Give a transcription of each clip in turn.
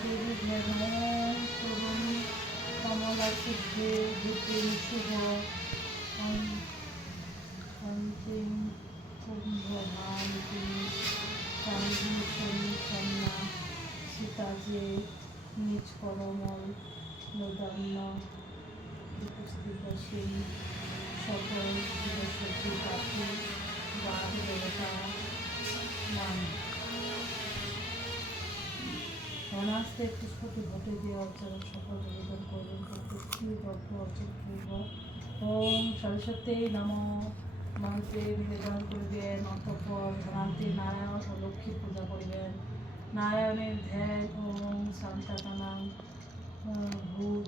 দেবী ধ্যান করুণ কমলা সিদ্ধে ভূতিম শুভ অন্তিম কুম্ভ ভান্তি কাঞ্জি শনি ছন্না সীতাজে নিজ করমল নদান্য উপস্থিত সিং সকল শিবশক্তি পাখি বাঘ দেবতা মান অনাস্তে পুষ্পটি ঘটে দিয়ে অর্চনা সকল নিবেদন করবেন প্রত্যেকটি গল্প অর্চন পূর্ব ওম সরস্বতী নম মন্ত্রে নিবেদন করবেন অতঃপর ধনান্তে নারায়ণ ও লক্ষ্মী পূজা করবেন নারায়ণের ধ্যান ওম শান্তাকানাম ভূত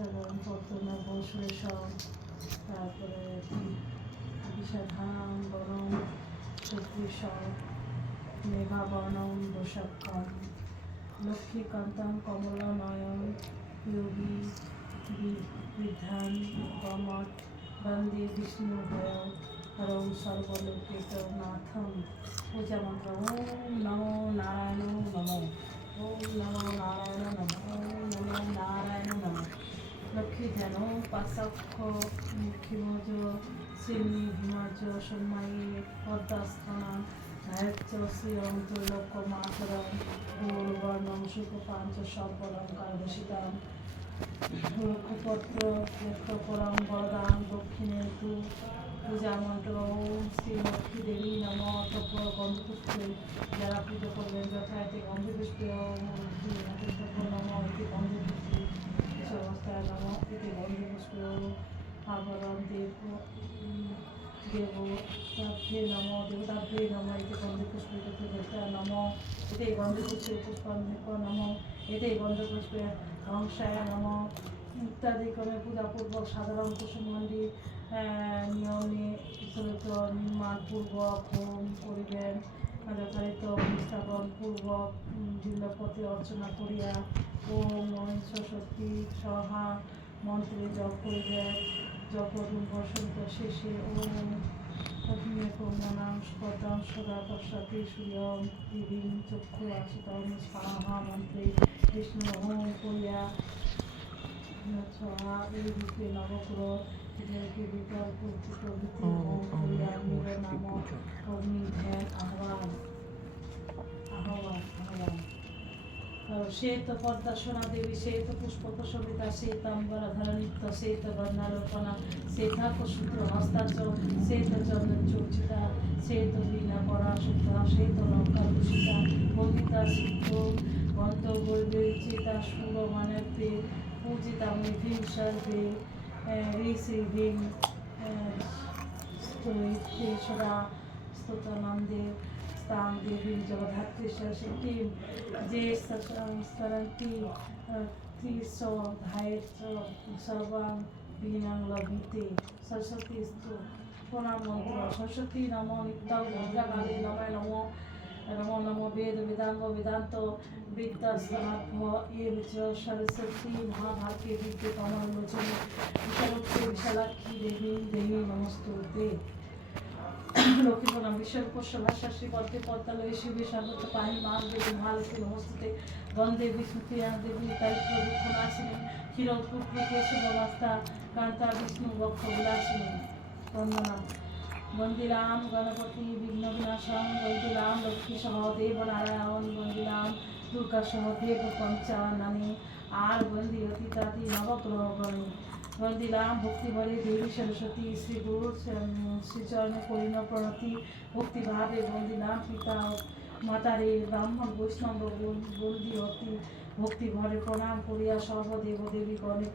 এবং পদ্মনা ভৌসুরেশম তারপরে বিষাধাম বনম চতুর্ষম মেঘাবর্ণম বৈশাখম লক্ষ্মীকান্তম কমলনয়ন যোগী বিধান গমট বন্দে বিষ্ণু ভয় হরং সর্বলোকেতনাথম পূজা মন্ত্র ওম নমো নারায়ণ নমঃ ওম নমো নারায়ণ নমঃ ওম নমো নারায়ণ নমঃ লক্ষ্মী ধ্যান পাশাক্ষ মুখিমজ শ্রীনি হিমাজ সম্মায়ী পদ্মাস্থানা ধায়চ্চ শ্রিয়ং ত্রৈলোক্য মাতরম গৌরবর্ণম শুকপাঞ্চ সর্বলঙ্কার ভূষিতাম লক্ষ্যপত্র লক্ষ্যপরম বরদান দক্ষিণে তু পূজা মন্ত্র ওম শ্রী লক্ষ্মী দেবী নম অতঃপর গন্ধপুষ্পে যারা পুজো করবেন যথায়তে গন্ধপুষ্পে ওম নম ইতি গন্ধপুষ্পে অবস্থায় নম ইতি গন্ধপুষ্পে আবরণ দেব দেবতাভ্যে নম দেবতাভ্যে নম ইতি গন্ধপুষ্পে দেবতা নম এতে গন্ধপুষ্পে পুষ্পান্বিত নম এতে গন্ধপুষ্পে হংসায় নম ইত্যাদি ক্রমে পূজাপূর্বক সাধারণ কুসুমণ্ডী নিয়মে নির্মাণপূর্বক হোম করিবেন যথাযথ অনুষ্ঠাপন পূর্বক বিল্লপতি অর্চনা করিয়া ওম সরস্বতী সহা মন্ত্রে জপ করিবেন জপ বসন্ত শেষে ওম অগ্নিকর্মণাং স্পদাং সদা পশ্চাতে সূর্যম দিদিং চক্ষু আচিতম স্বাহা মন্ত্রে বিষ্ণু হোম করিয়া এই রূপে নবগ্রহ দেবকে বিকল্প প্রভৃতি হোম করিয়া নির নাম অগ্নি ধ্যান আহ্বান শ্বেত পদ্মাসনা দেবী শ্বেত পুষ্পক সবিতা শ্বেতাম্বরধর নিত্য শ্বেত গন্ধালোপনা শ্বেতাকসূত্র হস্তাচ শ্বেত চন্দন চর্চিতা শ্বেত বীণা পরাশুদ্ধা শ্বেত লঙ্কা ভূষিতা বন্দিতা সিদ্ধ গন্তব্যে চিতা সুর মানবে পূজিতা মেধিং সর্বে ঋষি ভীম স্তোতেশ্বরা স্তোতানন্দে तां देवीं जगद्धात्री सरस्वतीं जे सरन्ति त्रिसो धायच सर्वां वीणां लभते सरस्वती स्तु प्रणाम मंत्र सरस्वती नमो नित्यं भद्रकाली नमः नमो नमो नमो वेद वेदांग वेदांत विद्यास्ताभ्य एव च सरस्वती महाभागे विद्ये कमलोचने विशालोक्ते विशालाक्षी देवी देवी नमस्तुते লক্ষ্মী প্রণাম বিশ্বের পোষ্য ভাষা শ্রীপদ্মে পদ্মালয়ে শিবে সর্বত্র পাহি মান দেবী মহালক্ষ্মী নমস্তুতে গন্ধে বিষ্ণুপ্রিয়া দেবী দায়িত্ব দুঃখ নাশিনী ক্ষীরপুত্র কেশবাস্তা কান্তা বিষ্ণু বক্ষ বিলাসিনী বন্দনা বন্দিলাম গণপতি বিঘ্ন বিনাশং বন্দিলাম লক্ষ্মী সহ দেব নারায়ণ বন্দিলাম দুর্গা সহ দেব পঞ্চাননে আর বন্দি অতীতাতি নবগ্রহগণে বন্দিলাম ভক্তিভরে দেবী সরস্বতী শ্রী গুরু শ্রীচরণে করিণ প্রণতি ভক্তিভাবে বন্দিলাম পিতা মাতারে ব্রাহ্মণ বৈষ্ণব বন্দি অতি ভক্তিভরে প্রণাম করিয়া সর্বদেব দেবী গণে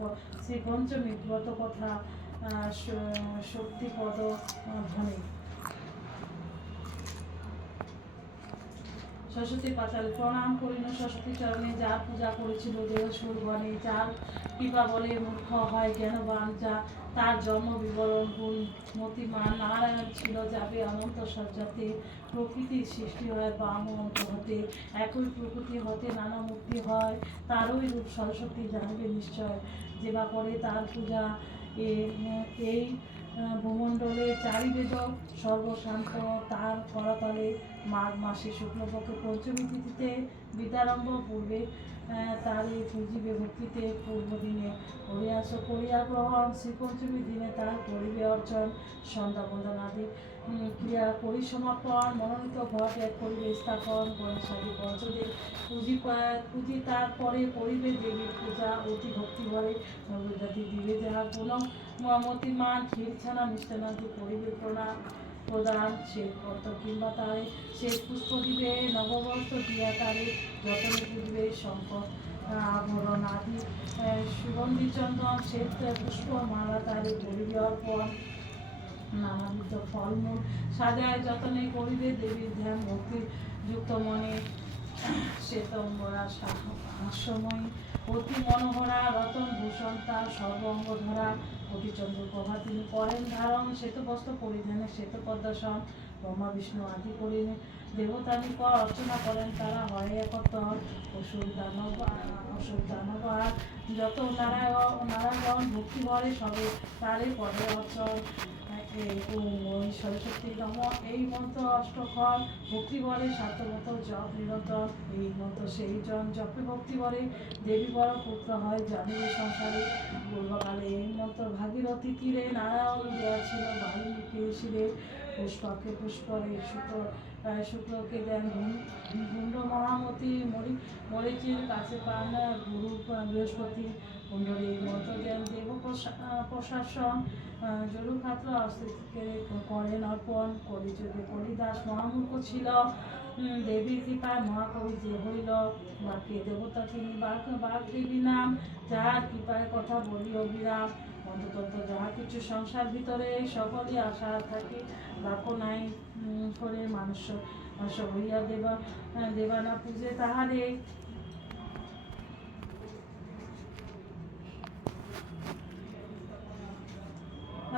শ্রী পঞ্চমী ব্রত কথা শক্তিপদ ধ্বনি সরস্বতী পাতাল প্রণাম করিল সরস্বতী চরণে যার পূজা করেছিল দেহসুর গণে যার কৃপা বলে মূর্খ হয় জ্ঞানবান যা তার জন্ম বিবরণ গুণ মতিমান নারায়ণ ছিল যাবে অনন্ত সজ্জাতে প্রকৃতির সৃষ্টি হয় বাম অন্ত হতে একই প্রকৃতি হতে নানা মুক্তি হয় তারই রূপ সরস্বতী জানবে নিশ্চয় যে বা করে তার পূজা এই ভূমণ্ডলে চারিবেদ সর্বশান্ত তার করতলে মাঘ মাসে শুক্লপক্ষ পঞ্চমী তিথিতে বিদ্যারম্ভ পূর্বে তারই পুজিবে ভক্তিতে পূর্বদিনে হরিয়াস করিয়া গ্রহণ, শ্রীপঞ্চমী দিনে তার করিবে অর্চন, সন্ধ্যা বন্দন আদি ক্রিয়া পরিসমাপন, মনোনীত ঘট এক করিবে স্থাপন, গণেশাদি পঞ্চদেব পুজি তারপরে করিবে দেবীর পূজা অতি ভক্তি ভরে নৈবেদ্যাদি দিবে যাহা পুনঃ মতিমান ক্ষীর ছানা মিষ্টানাদি করিবে প্রদান শ্বেত পদ্ম কিংবা তারে শ্বেত পুষ্প দিবে, নববস্ত্র দিয়া তারে যতনে পুজবে শঙ্খ আভরণ আদি সুগন্ধি চন্দন শ্বেত পুষ্প মালা তারে করিবে অর্পণ, নানাবিধ ফলমূল সাজায় যতনে করিবে দেবীর ধ্যান ভক্তি যুক্ত মনে, শ্বেতম্বরা হাস্যময়ী অতি মনোহরা রতন ভূষণ তার সর্বঙ্গ ধরা, অতিচন্দ্র প্রভা তিনি করেন ধারণ, শ্বেত বস্ত্র পরিধানে শ্বেত পদ্মাসন, ব্রহ্মা বিষ্ণু আদি করেন দেবতা নিকট অর্চনা করেন তারা হয় একত্র, অসুর দানব আর যত নারায়ণ ভক্তি ভরে সবে তারে পরে অর্চন, ওম সরস্বতী নম এই মন্ত্র অষ্টক্ষর ভক্তি বলে সাতমত জপ নিরন্তর, এই মন্ত্র সেই জন জপে ভক্তি বলে দেবী বড় পুত্র হয় জানিবে সংসারে, পূর্বকালে এই মন্ত্র ভাগীরথী তীরে নারায়ণ দেওয়া ছিল বাল্মীকি শিরে, পুষ্পকে পুষ্পরে শুক্রকে দেন গুণ্ড মহামতি মরিচির কাছে পান গুরু বৃহস্পতি, কুণ্ডলী মন্ত্র দেন দেব প্রশাসন, জরুখাত্র অস্তিত্বকে করেন অর্পণ, কলিযুগে কলিদাস মহামূর্খ ছিল দেবীর কৃপায় মহাকবি যে হইল, বাক্যে দেবতা তিনি বাঘ দেবী নাম, যাহার কৃপায় কথা বলি অবিরাম, অন্ততন্ত্র যাহা কিছু সংসার ভিতরে সকলই আশা থাকে, বাক্য নাই করে মানুষ হইয়া দেবানা পূজে তাহারে,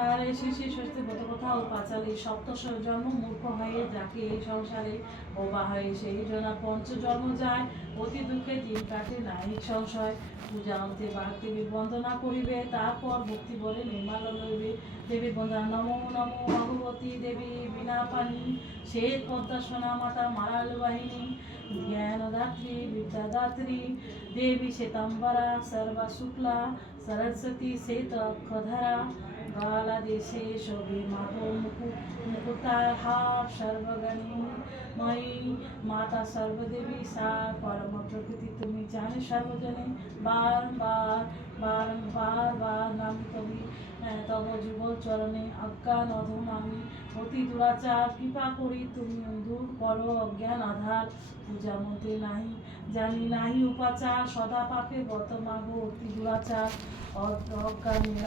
আর শেষে ষষ্ঠী ব্রতকথা ও পাঁচালী সপ্ত জন্ম মূর্খ হয়ে যাকে এই সংসারে বোবা হয়ে সেই জনা পঞ্চ জন্ম যায়, অতি দুঃখে দিন কাটে নাই সংশয়, পূজা অন্তে বাঘ দেবীর বন্দনা করিবে তারপর ভক্তি বলে নির্মাল লইবে, দেবীর বন্দনা নমো নমো ভগবতী দেবী বিনা পানি শ্বেত পদ্মা সোনা মাতা মারাল বাহিনী, জ্ঞানদাত্রী বিদ্যাদাত্রী দেবী শ্বেতাম্বরা সর্বা শুক্লা সরস্বতী শ্বেত অক্ষধরা, বালা দেশে শোভে মাতো মুকুতার হার সর্বগণময়ী মাতা সর্বদেবী সার পরম প্রকৃতি তুমি জানে সর্বজনে, বার নাম কবি তব যুগল চরণে অজ্ঞান অধম আমি অতি দুরাচার, কৃপা করি তুমি দূর করো অজ্ঞান আধার, পূজা মন্ত্রে নাহি জানি নাহি উপাচার, সদা পাপে গত মাগো অতি দুরাচার, অজ্ঞানের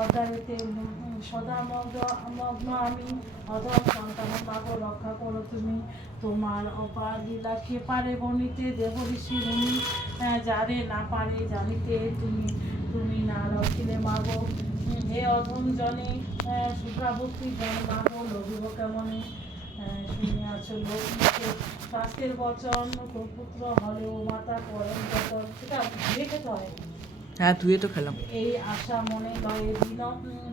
অধ্যায়তে সদা মগ্ন আমি, অধম সন্তানের মাগো রক্ষা করো তুমি, তোমার অপার লীলা কে পারে বর্ণিতে দেব ঋষি মুনি, যারে না পারে জানিতে তুমি না রক্ষিলে মাগো, হে অধম জনে শুভ্রাভক্তি জ্ঞান মাগো লভিব কেমনে, শুনিয়াছ লোকমুখে শাস্ত্রের বচন পুত্র হলেও মাতা পরম যতন, সেটা ধুয়ে খেতে হয়, হ্যাঁ ধুয়ে তো খেলাম, এই আশা মনে লয়ে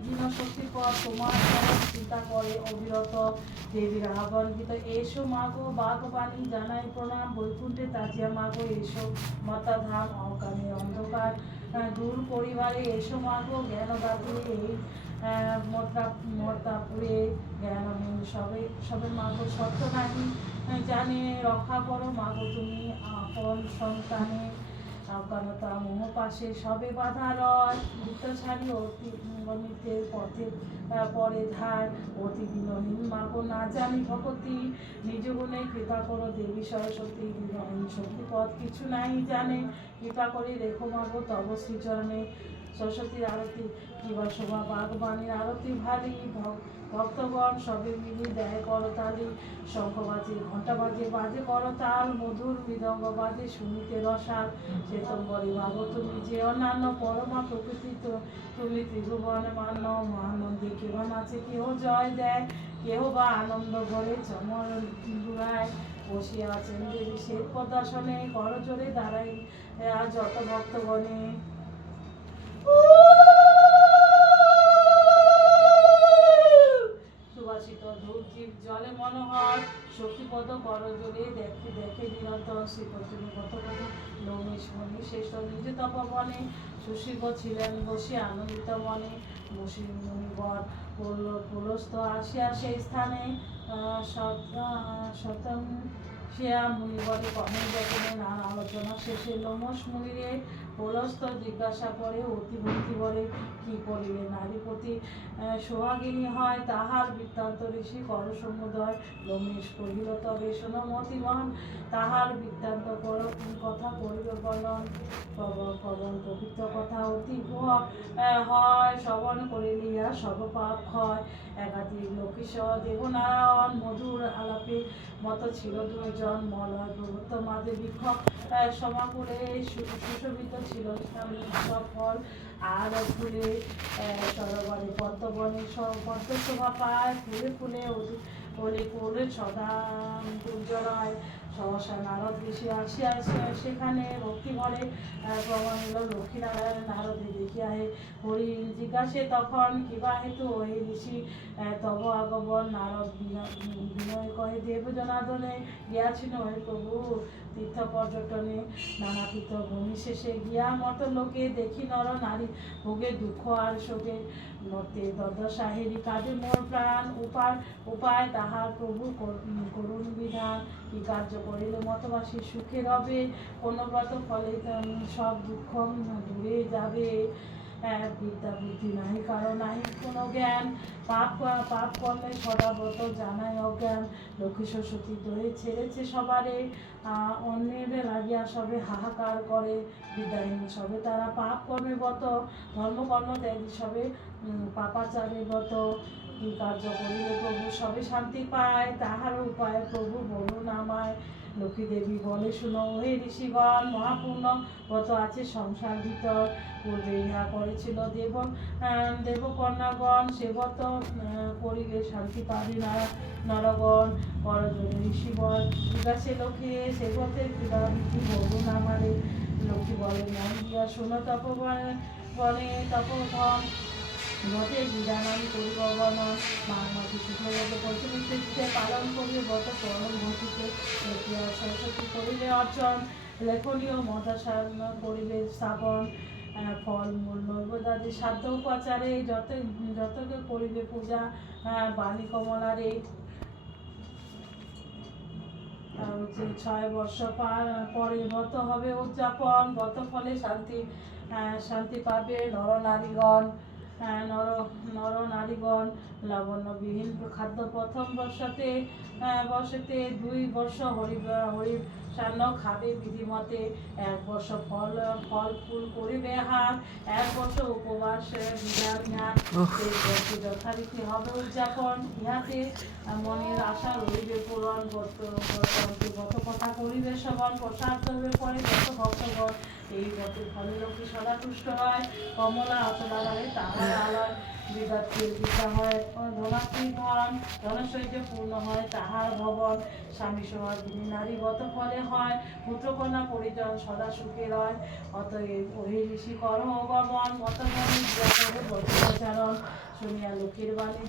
দিন শক্তি পর তোমার চিন্তা করে অবিরত, দেবীর আহ্বান গীত এসো মাগো বাগবাণী জানাই প্রণাম, বৈকুণ্ঠে তাজিয়া মাগো এসো মাতা ধাম অকামে অন্ধকার দূর পরিবারে, এসো মাগো জ্ঞানদাত্রী এই মর্তাপুরে জ্ঞানহীন সবে মাগো সত্য নাহি জানে, রক্ষা করো মাগো তুমি আপন সন্তানে, অজ্ঞানতা মোহ পাশে সবে বাধা রয়, বৃত্তছাড়ি অতি গণিতের পথে পরে ধার, অতি বিনহীন মাগো না জানি ভগতি, নিজ গুণে কৃপা করো দেবী সরস্বতী, বিনহীন শক্তি পথ কিছু নাই জানে, কৃপা করে রেখো মাগো তব শ্রীচরণে, সরস্বতীর আরতি কিবা শোভা বাগবাণীর আরতি ভারী, ভক্তগণ সবে মিলি দেয় করতালি, শঙ্খ বাজে ঘণ্টা বাজে করতাল, মধুর মৃদঙ্গ বাজে শুনিতে রসাল, শ্বেতম্বরী মাগো তুমি যে অন্যান্য পরমা প্রকৃতি তুমি ত্রিভুবন মান্য, মহানন্দে কেহ নাচে কেহ জয় দেয়, কেহ বা আনন্দ ভরে চমর দুরায়, বসিয়া আছেন দেবী শ্বেত পদ্মাসনে, করজোরে দাঁড়াই যত ভক্তগণে, সুবাসিত ধূপ জীব জলে মনোহর শ্রীপদ করজোরে দেখে দেখে নিরন্তর শ্রীপতির কত কত লৌমেশ মণি শেষ নিজ তপবনে সুশীব ছিলেন বসে আনন্দিত মনে বসে মুনিবর পুলস্ত আসিয়া সেই স্থানে শতম শ্রেয়া মুনিবরে কর্ণের যতনে নানা আলোচনা শেষে লোমস মুনিরে পুলস্ত জিজ্ঞাসা করে অতিভক্তি বলে কি করিবে নারীপতি সোহাগিনী হয় তাহার বৃত্তান্ত ঋষি কর সমুদয় লোমেশ কহিল তবে শোনো মতিমন তাহার বৃত্তান্ত কথা করিবে বলন পবন পবিত্র কথা অতি হয় শ্রবণ করিলিয়া সব পাপ হয় একাধিক লক্ষীশ দেবনারায়ণ মধুর আলাপে মত ছিল দুইজন মলয় প্রভুত্ব মাঝে বিক্ষোভ সমাকুলে সুশোভিত ছিল সব ফল আর ফুলে সরোবরে পদ্মবনে পদ্মশোভা পায় ফুলে ফুলে ওলে কোলে সদা দুর্জয় সহসা নারদ ঋষি আসিয়া সেখানে ভক্তি ভরে প্রমাণ এলো লক্ষ্মীনারায়ণ নারদে দেখিয়া হে হরি জিজ্ঞাসে তখন কিবা হেতু ওই ঋষি তব আগমন নারদ বিনয় কহে দেব জনার্দনে গিয়াছিল হে প্রভু তীর্থ পর্যটনে নানা তীর্থ ভূমি শেষে গিয়া মত লোকে দেখি নর নারী ভোগে দুঃখ আর শোকে মতে দশাহেরি কাজে মোর প্রাণ উপায় তাহার প্রভু করুণ বিধান কি কার্য করিলে মতবাসী সুখে রবে কোন ব্রত ফলে সব দুঃখ দূরে যাবে বিদ্যা বুদ্ধি নাহি কারো নাহি কোনো জ্ঞান পাপ কর্মে সদাব্রত জানায় অজ্ঞান লক্ষ্মী সরস্বতী দোহে ছেড়েছে সবারে অন্যের লাগিয়া সবে হাহাকার করে বিদ্যাহীন সবে তারা পাপ কর্মে বত ধর্মকর্ম ত্যাগী সবে পাপাচারে বত কি কার্য করিলে প্রভু সবে শান্তি পায় তাহার উপায় প্রভু বলুন আমায় লক্ষ্মী দেবী বলে শুনো হে ঋষিগণ মহাপূর্ণ কত আছে সংসার ভিতর পূর্বে ইহা করেছিল দেবকন্যাগণ সেবত করিলে শান্তি পাবে নরগণ করজনে ঋষিবর জিজ্ঞাসে লক্ষ্মী সেবতের ক্রীড়াবৃত্তি বলুন আমারে লক্ষ্মী বলে মন দিয়া শোনো তপবনে তপধন মতে বিধানন করিব বর্ণন মানমতি শুক্লগত পঞ্চমীতে পালন করিবে বত পরম ভক্তিতে লক্ষ্মী সরস্বতী করিবে অর্চন লেখনীয় মদাসান করিবে স্থাপন ফল মূল নৈবদাদি সাধ্য উপাচারে যতকে করিবে পূজা বাণী কমলারে 6 বর্ষ পরে ব্রত হবে উদযাপন ব্রত ফলে শান্তি পাবে নরনারীগণ লাবণ্যবিহীন খাদ্য প্রথম বর্ষতে 2 বর্ষ হরি সান্ন খাবে বিধিমতে 1 বর্ষ ফল ফুল করিবে হাত 1 বর্ষ উপবাস বিধান যথারীতি হবে উদযাপন ইহাতে মনের আশা রইবে পূরণ গত কথা করিবে শ্রবণ প্রসাদ করবে পরে যত ভক্তগণ এই ব্রতের ফলে লোকে সদা তুষ্ট হয় কমলা অচলা হয় তাহার আলয় বিদ্যার্থীর বিদ্যা হয় ধনাত্রী ধন ধনৈর্য পূর্ণ হয় তাহার ভবন স্বামী সোহাগিনী নারী গত ফলে হয় পুত্রকন্যা পরিজন সদা সুখে রয় অতএব ওহে ঋষি কর গমন মতগণে প্রচারণ শুনিয়া লক্ষ্মীর বাণী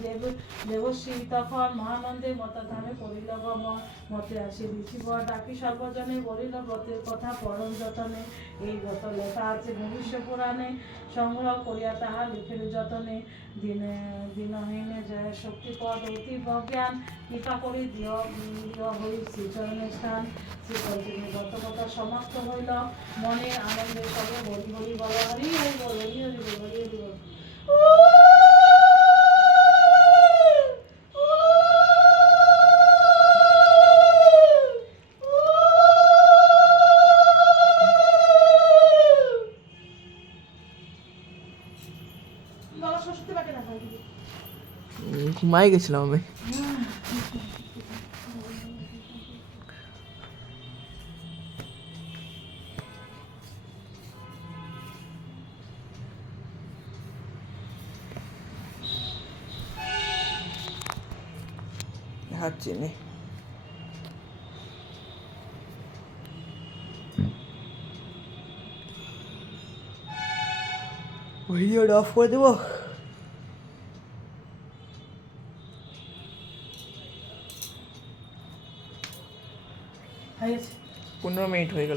দেবশ্রী তখন মহানন্দে মতাধামে করিল গমন মতে আসি ঋষিবর ডাকি সর্বজনে বলিল ব্রতের কথা পরম যতনে এই ব্রত লেখা আছে ভবিষ্য পুরাণে সংগ্রহ করিয়া তাহা লিখিল যতনে দিনহীনে জয় শক্তিপদ অতি জ্ঞান কৃপা করি দিয় হই শ্রীচরণের স্থান শ্রীকল্পিনী ব্রত কথা সমাপ্ত হইল মনে আনন্দে সবে হরি হরি বল হরি হরি বল হরি হরি বল হরি হরি বল ঘুমাই গেছিলাম আমি হাত চিনি ভিডিওটা অফ করে দেবো 15 মিনিট হয়ে গেল।